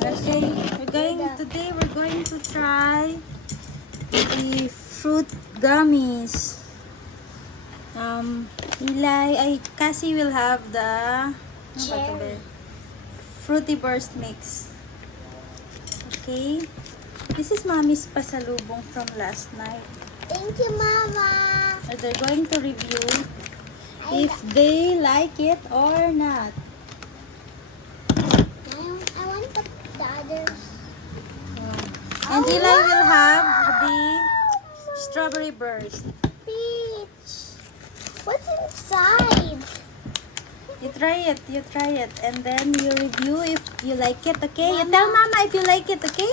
Today we're going to try the fruit gummies. Cassie will have the Fruity Burst mix. Okay. This is Mommy's pasalubong from last night. Thank you, Mama. So they're going to review if they like it or not. I want the others. And Eli will have the Strawberry Burst. Peach. What's inside? You try it, and then you review if you like it, okay? You tell Mama if you like it, okay?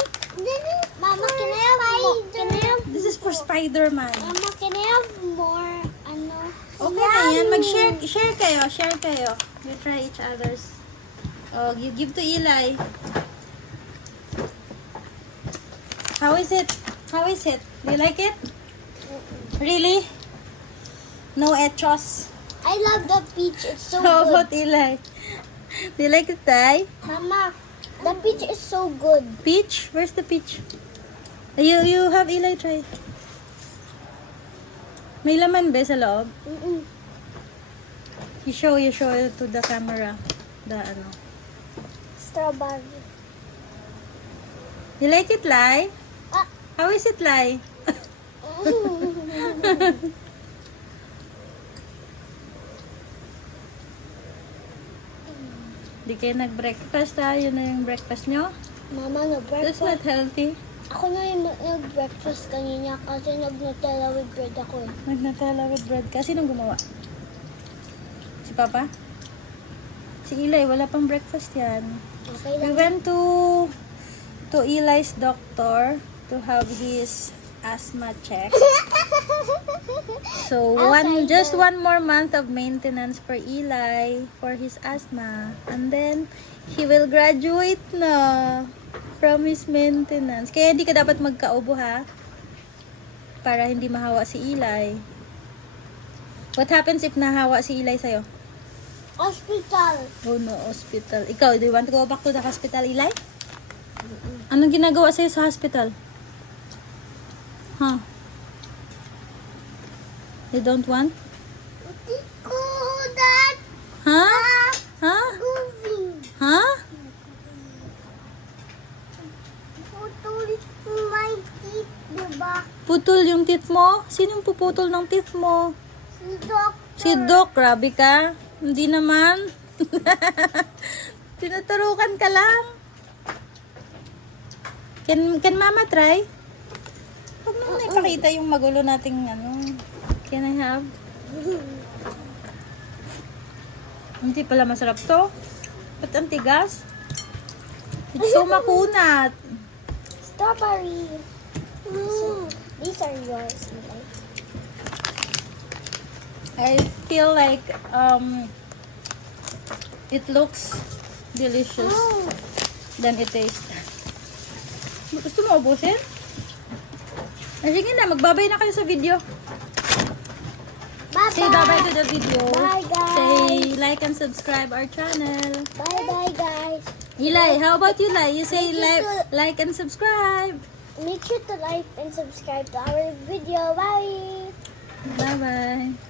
Mama, can I have more? This is for Spider-Man. Mama, can I have more? Okay na yan. Share kayo. You try each other's. Oh, you give to Eli. How is it? Do you like it? Really? No echos? I love the peach. It's so How good. about Eli? Do you like it, Tay? Mama, the peach is so good. Peach? Where's the peach? You have Eli try. May laman ba sa loob? You show it to the camera. Strawberry. You like it, Lai? Ah. How is it, Lai? Di kayo nag-breakfast, ha? Yun na yung breakfast nyo? Mama, That's not healthy. Ako na yung nag-breakfast kanina kasi nag-Nutella with bread ako eh. Nag-Nutella with bread ka. Sinong gumawa? Si Papa? Si Eli, wala pang breakfast yan. Okay We lang. went to Eli's doctor to have his asthma check. So, just one more month of maintenance for Eli for his asthma. And then, he will graduate na from his maintenance. Kaya hindi ka dapat magkaubo, ha? Para hindi mahawa si Eli. What happens if nahawa si Eli sa'yo? Hospital. Oh no, hospital. Ikaw, do you want to go back to the hospital, Eli? Anong ginagawa sa'yo sa hospital? Huh? You don't want? That Huh? Huh? moving. Huh? Putol my teeth, diba? Putol yung teeth mo? Sinong puputol ng teeth mo? Si Doc. Si Doc, grabe ka. Hindi naman. Tinuturukan ka lang. Can Mama try? Huwag mo na ipakita yung magulo nating Can I have? Hindi pala masarap to. Ba't ang tigas? It's so makunat. Strawberry. These are yours, Eli. I feel like it looks delicious than it tastes. Gusto mo ubusin? Sige na, magbabay na kayo sa video. Bye-bye. Say bye-bye to the video. Bye, guys. Say like and subscribe our channel. Bye-bye, guys. Eli, how about you, Eli? You say like and subscribe. Make sure to like and subscribe to our video. Bye. Bye-bye.